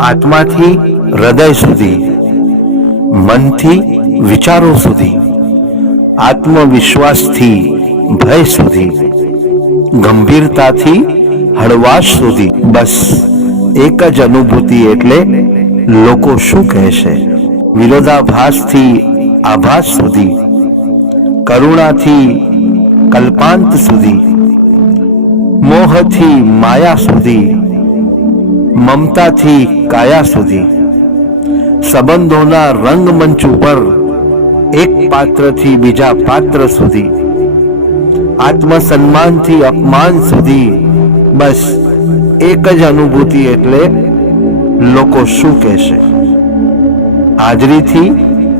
આત્માથી હૃદય સુધી, મનથી વિચારો સુધી, આત્મવિશ્વાસથી ભય સુધી, ગંભીરતાથી હળવાશ સુધી, બસ એક જ અનુભૂતિ એટલે લોકો શું કહેશે. વિરોધાભાસથી આભાસ સુધી, કરુણાથી કલ્પાંત સુધી, મોહથી માયા સુધી, મમતાથી કાયા સુધી, સંબંધોના રંગમંચ ઉપર એક પાત્રથી બીજા પાત્ર સુધી, આત્મસન્માનથી અપમાન સુધી, બસ એક જ અનુભૂતિ એટલે લોકો શું કહેશે. હાજરીથી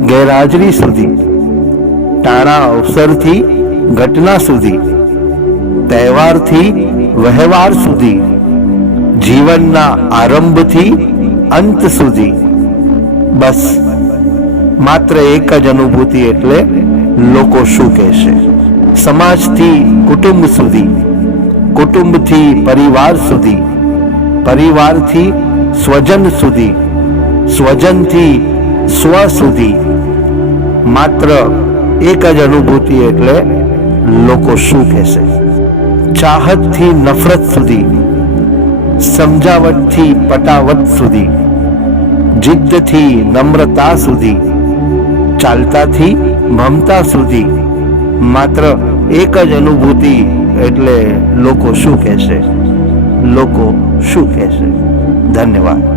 ગેરહાજરી સુધી, ટાણા અવસરથી ઘટના સુધી, તહેવારથી વહેવાર સુધી, જીવનના આરંભથી અંત સુધી, બસ માત્ર એક જ અનુભૂતિ એટલે લોકો શું કહેશે. સમાજથી કુટુંબ સુધી, કુટુંબથી પરિવાર સુધી, પરિવારથી સ્વજન સુધી, સ્વજનથી સ્વ સુધી, માત્ર એક જ અનુભૂતિ એટલે લોકો શું કહેશે. ચાહતથી નફરત સુધી, સમજાવટથી પટાવટ સુધી, જિદ્દથી નમ્રતા સુધી, ચાલતાથી મમતા સુધી, માત્ર એક જ અનુભૂતિ એટલે લોકો શું કહેશે. લોકો શું કહેશે. ધન્યવાદ.